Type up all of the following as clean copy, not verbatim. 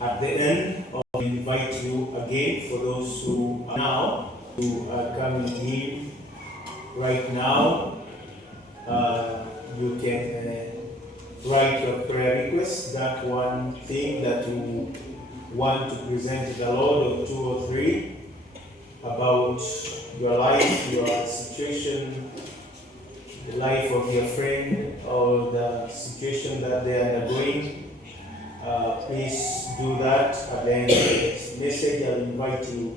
At the end, I'll invite you again for those who are coming in right now. You can write your prayer request, that one thing that you want to present to the Lord, or 2 or 3, about your life, your situation, the life of your friend, or the situation that they are undergoing. Please do that. At the end of this message, I'll invite you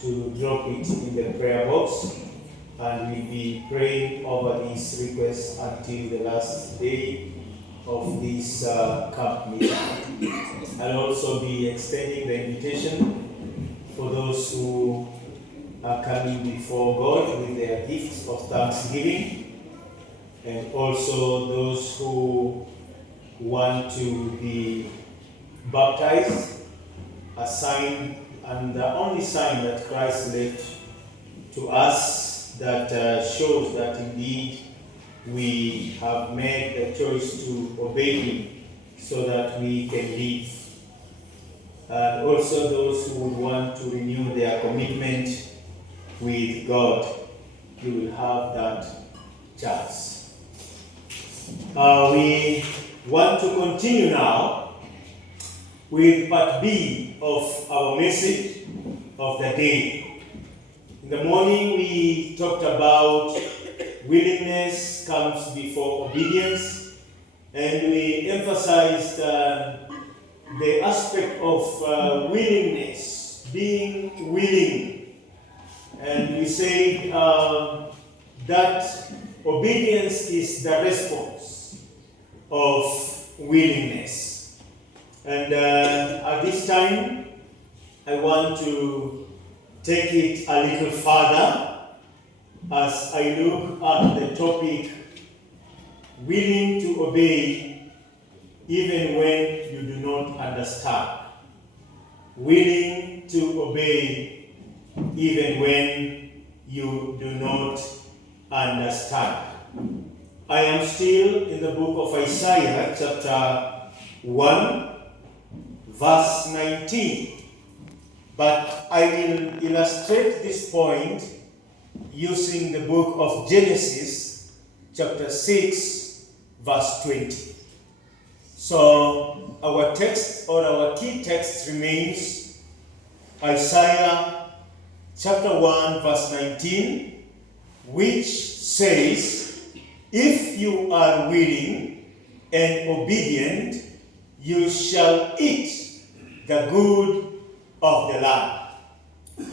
to drop it in the prayer box, and we'll be praying over these requests until the last day of this camp meeting. I'll also be extending the invitation for those who are coming before God with their gifts of thanksgiving, and also those who want to be baptized, a sign, and the only sign that Christ left to us that shows that indeed we have made the choice to obey Him so that we can live. And also those who would want to renew their commitment with God, you will have that chance. We want to continue now with part B of our message of the day. In the morning, we talked about willingness comes before obedience, and we emphasized the aspect of willingness, being willing. And we said that obedience is the response of willingness. And at this time, I want to take it a little further as I look at the topic, willing to obey even when you do not understand. Willing to obey even when you do not understand. I am still in the book of Isaiah, chapter 1, verse 19. But I will illustrate this point using the book of Genesis, chapter 6, verse 20. So our text, or our key text, remains Isaiah chapter 1, verse 19, which says, "If you are willing and obedient, you shall eat the good of the land."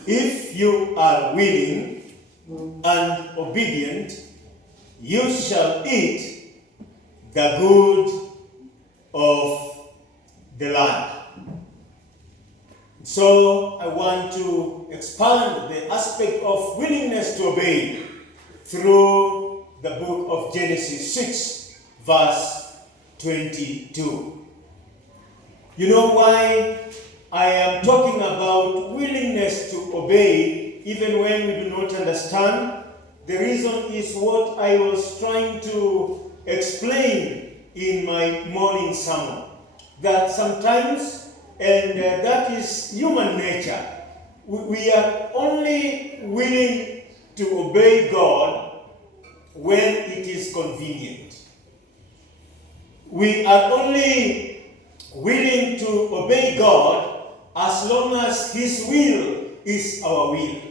If you are willing and obedient, you shall eat the good of the land. So I want to expand the aspect of willingness to obey through the book of Genesis 6, verse 22. You know why I am talking about willingness to obey even when we do not understand? The reason is what I was trying to explain in my morning sermon. That sometimes, and that is human nature, we are only willing to obey God when it is convenient. We are only willing to obey God as long as His will is our will.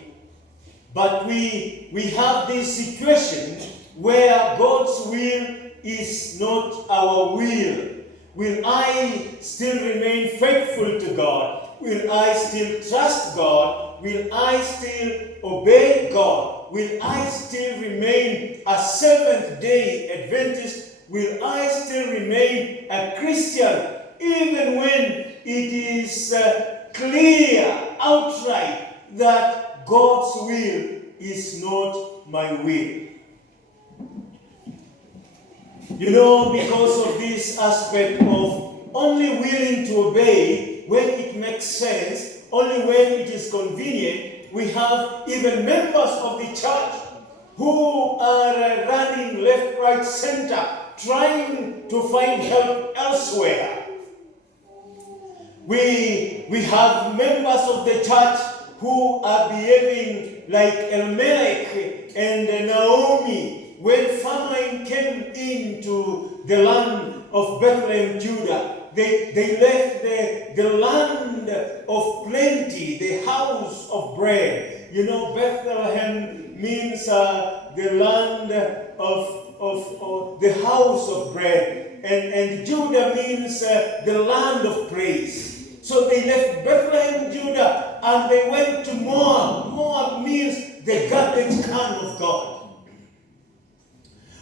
But we have this situation where God's will is not our will. Will I still remain faithful to God? Will I still trust God? Will I still obey God? Will I still remain a Seventh-day Adventist? Will I still remain a Christian even when it is clear outright that God's will is not my will? You know, because of this aspect of only willing to obey when it makes sense, only when it is convenient, we have even members of the church who are running left, right, center, trying to find help elsewhere. We have members of the church who are behaving like Elimelech and Naomi when famine came into the land of Bethlehem, Judah. They left the land of plenty, the house of bread. You know, Bethlehem means the land of the house of bread. And Judah means the land of praise. So they left Bethlehem, Judah, and they went to Moab. Moab means the garbage can of God.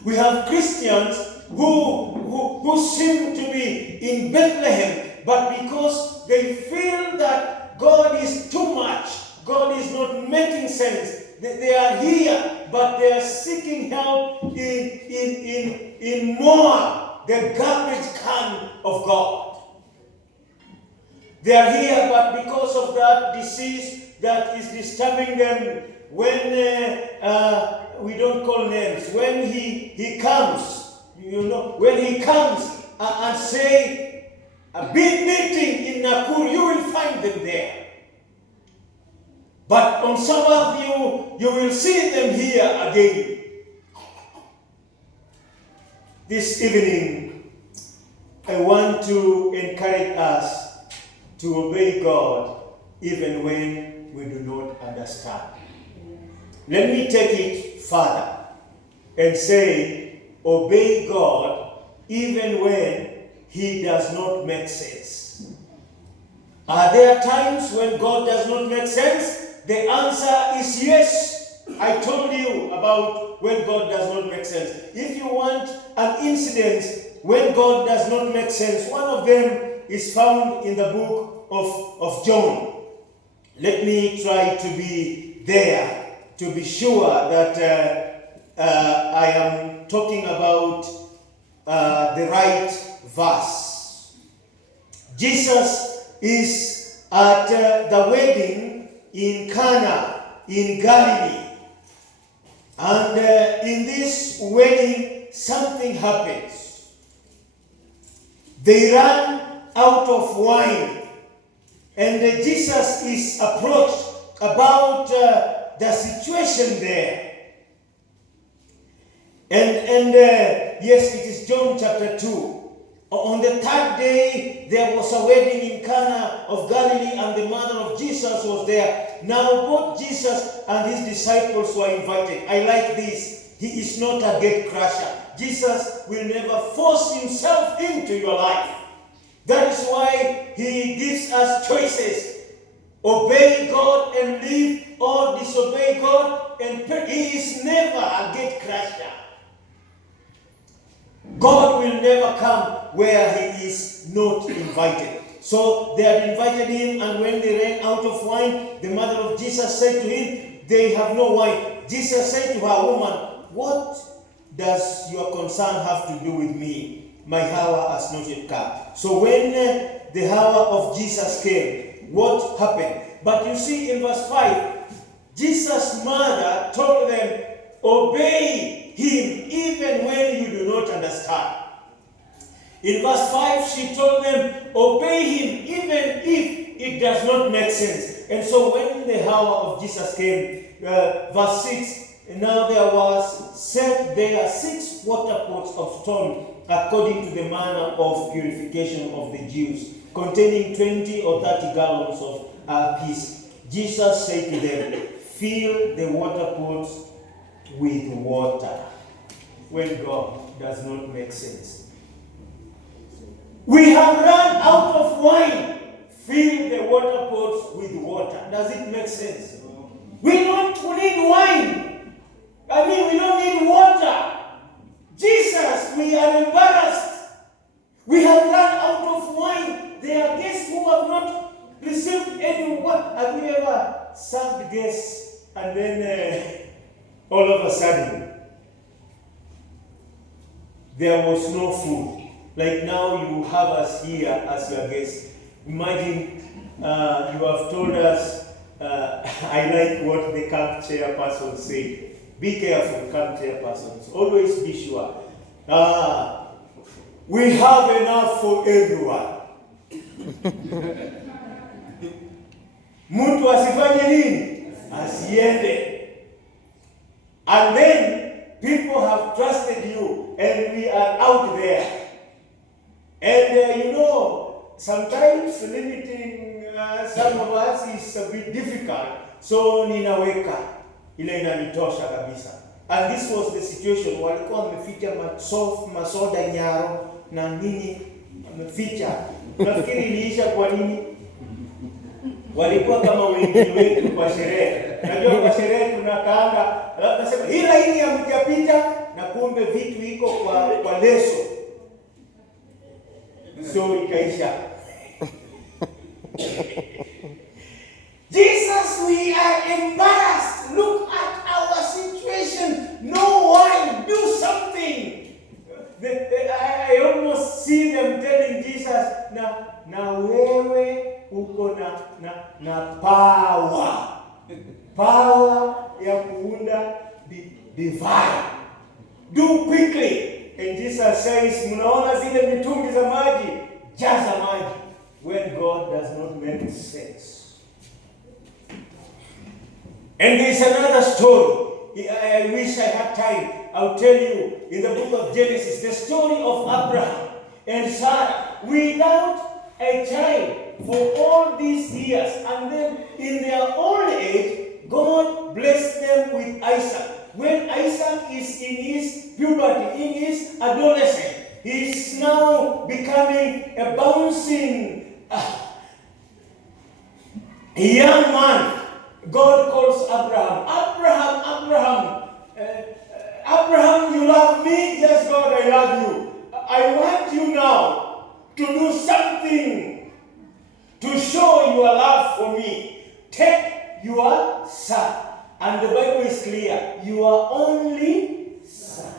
We have Christians who seem to be in Bethlehem, but because they feel that God is too much, God is not making sense, they are here, but they are seeking help in Moab, the garbage can of God. They are here, but because of that disease that is disturbing them, when we don't call names, when he comes, you know, when he comes and say a big meeting in Nakuru, you will find them there. But on Sabbath, you will see them here again. This evening, I want to encourage us to obey God even when we do not understand. Let me take it further and say, obey God even when He does not make sense. Are there times when God does not make sense? The answer is yes. I told you about when God does not make sense. If you want an incident when God does not make sense, one of them is found in the book of John. Let me try to be there to be sure that I am talking about the right verse. Jesus is at the wedding in Cana in Galilee. And in this wedding, something happens. They run out of wine. And Jesus is approached about the situation there. And yes, it is John chapter 2. On the third day, there was a wedding in Cana of Galilee, and the mother of Jesus was there. Now, both Jesus and his disciples were invited. I like this. He is not a gate crusher. Jesus will never force himself into your life. That is why he gives us choices. Obey God and live, or disobey God and he is never a gate crusher. God will never come where he is not invited. So they had invited him, and when they ran out of wine, the mother of Jesus said to him, they have no wine. Jesus said to her, woman, what does your concern have to do with me? My hour has not yet come. So when the hour of Jesus came, what happened? But you see in verse 5, Jesus' mother told them, obey him even when you do not understand. In verse 5, she told them, obey him even if it does not make sense. And so when the hour of Jesus came, verse 6, now there was set there 6 water pots of stone according to the manner of purification of the Jews, containing 20 or 30 gallons of piece. Jesus said to them, fill the water pots with water. When God does not make sense. We have run out of wine. Fill the water pots with water. Does it make sense? We don't need wine. We don't need water. Jesus, we are embarrassed. We have run out of wine. There are guests who have not received any wine. Have you ever served guests and then all of a sudden there was no food? Like now you have us here as your guests. Imagine you have told us, I like what the camp chairperson said. Be careful, camp chairpersons. Always be sure. We have enough for everyone. Mtu asifanye nini? Asiende. And then people have trusted you and we are out there. And sometimes limiting some of us is a bit difficult. So ninaweka ile inanitosha kabisa. And this was the situation. Walikuwa wameficha masoda nyaro na nini wameficha. Nafikiri iliisha kwa nini? Walikuwa kama wengi kwa sherehe. Najua kwa sherehe tunakaanga, alafu nasema hii laini hamjapita, na kumbe vitu iko kwa leso. So ikaisha. Jesus, we are embarrassed. Look at our situation. No wine. Do something. I almost see them telling Jesus, na wewe uko na power. Power ya kuunda divine. Do quickly. And Jesus says, mnaona zile mitungi za maji? Jaza maji. When God does not make sense. And there is another story. I wish I had time. I'll tell you in the book of Genesis, the story of Abraham and Sarah. Without a child for all these years, and then in their old age, God blessed them with Isaac. When Isaac is in his puberty, in his adolescence, he is now becoming a bouncing young man. God calls Abraham, Abraham, you love me? Yes, God, I love you. I want you now to do something to show your love for me. Take your son. And the Bible is clear, your only son.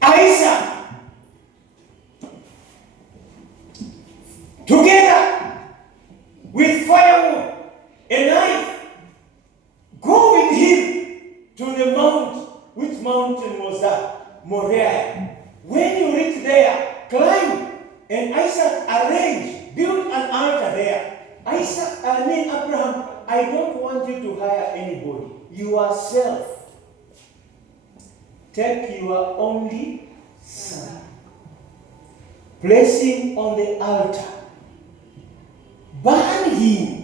Isaac. Together with firewood, a knife, go with him to the mount. Which mountain was that? Moriah. When you reach there, climb. And Isaac arranged, build an altar there. Abraham, I don't want you to hire anybody. Yourself. Take your only son. Place him on the altar. Burn him.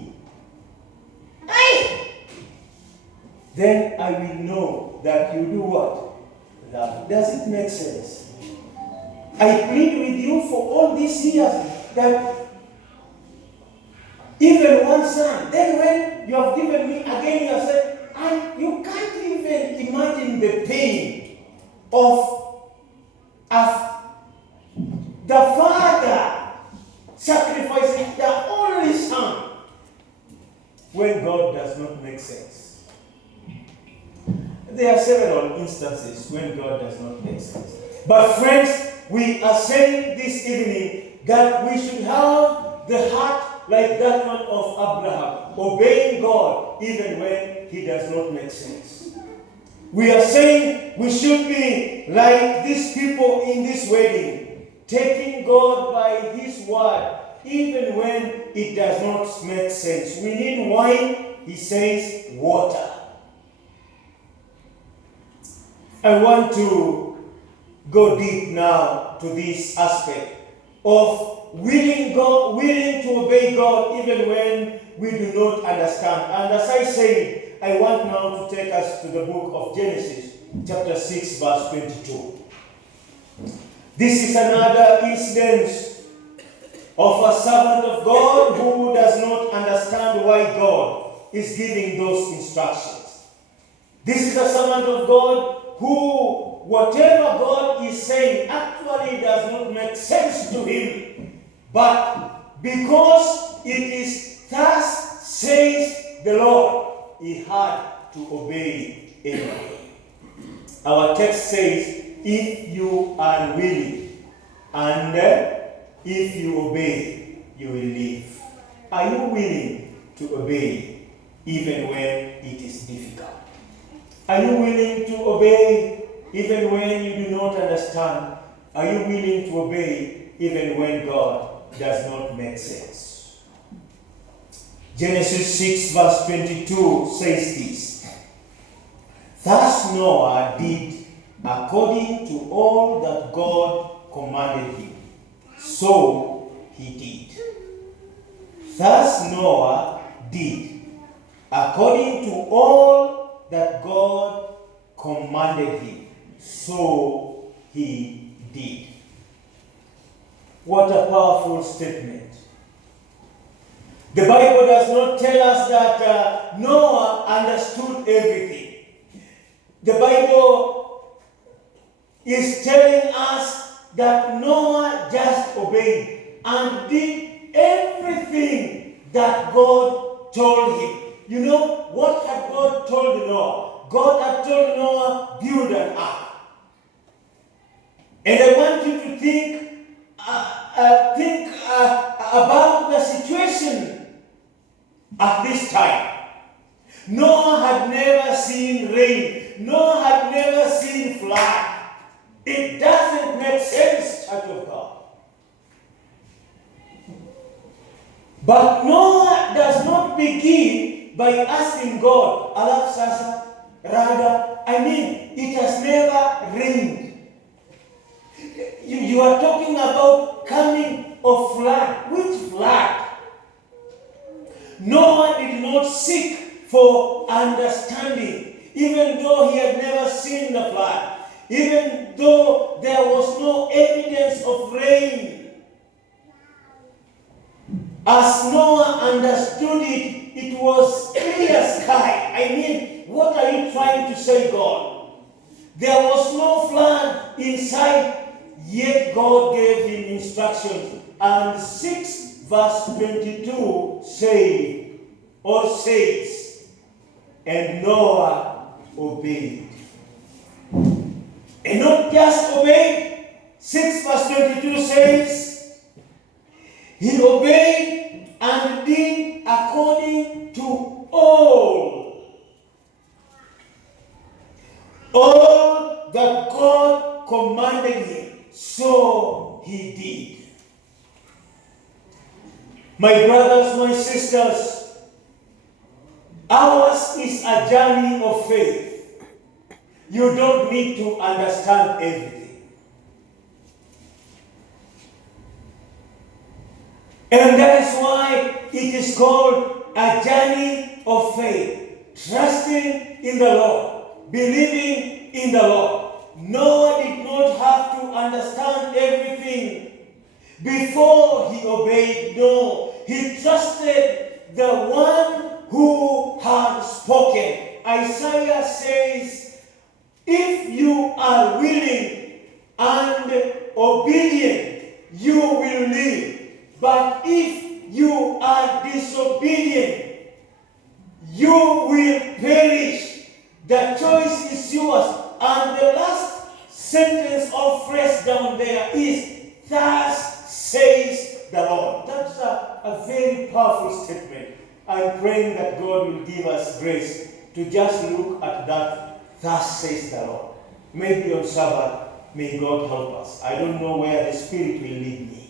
Then I will know that you do what? Love. Does it make sense? I plead with you for all these years that even one son, then when you have given me again, you have said, and you can't even imagine the pain of the father sacrificing the only son when God does not make sense. There are several instances when God does not make sense. But friends, we are saying this evening that we should have the heart like that one of Abraham, obeying God even when he does not make sense. We are saying we should be like these people in this wedding, taking God by his word even when it does not make sense. We need wine, he says water. I want to go deep now to this aspect of willing to obey God even when we do not understand. And as I said, I want now to take us to the book of Genesis, chapter 6, verse 22. This is another incident of a servant of God who does not understand why God is giving those instructions. This is a servant of God who, whatever God is saying, actually does not make sense to him. But because it is thus says the Lord, he had to obey anyway. Our text says, if you are willing and if you obey, you will live. Are you willing to obey even when it is difficult? Are you willing to obey even when you do not understand? Are you willing to obey even when God does not make sense? Genesis 6 verse 22 says this. Thus Noah did according to all that God commanded him. So he did. Thus Noah did according to all that God commanded him. So he did. What a powerful statement. The Bible does not tell us that Noah understood everything. The Bible is telling us that Noah just obeyed and did everything that God told him. You know, what had God told Noah? God had told Noah, build an ark. And I want you to think about the situation at this time. Noah had never seen rain. Noah had never seen flood. It doesn't make sense, Church of God. But Noah does not begin by asking God, Alaf Sasa, Rada, it has never rained. You are talking about coming seek for understanding, even though he had never seen the flood, even though there was no evidence of rain. As Noah understood it, it was clear sky. I mean, what are you trying to say, God? There was no flood inside, yet God gave him instructions. And 6 verse 22 says, and Noah obeyed. And not just obeyed. 6 verse 22 says, he obeyed and did according to all that God commanded him. So he did. My brothers, my sisters, ours is a journey of faith. You don't need to understand everything. And that is why it is called a journey of faith. Trusting in the Lord, believing in the Lord. Noah did not have to understand everything before he obeyed. No, he trusted the one who had spoken. Isaiah says, if you are willing and obedient, you will live. But if you are disobedient, you will perish. The choice is yours. And the last sentence or phrase down there is, thus says the Lord. That's a very powerful statement. I'm praying that God will give us grace to just look at that, thus says the Lord. Maybe on Sabbath, may God help us. I don't know where the Spirit will lead me.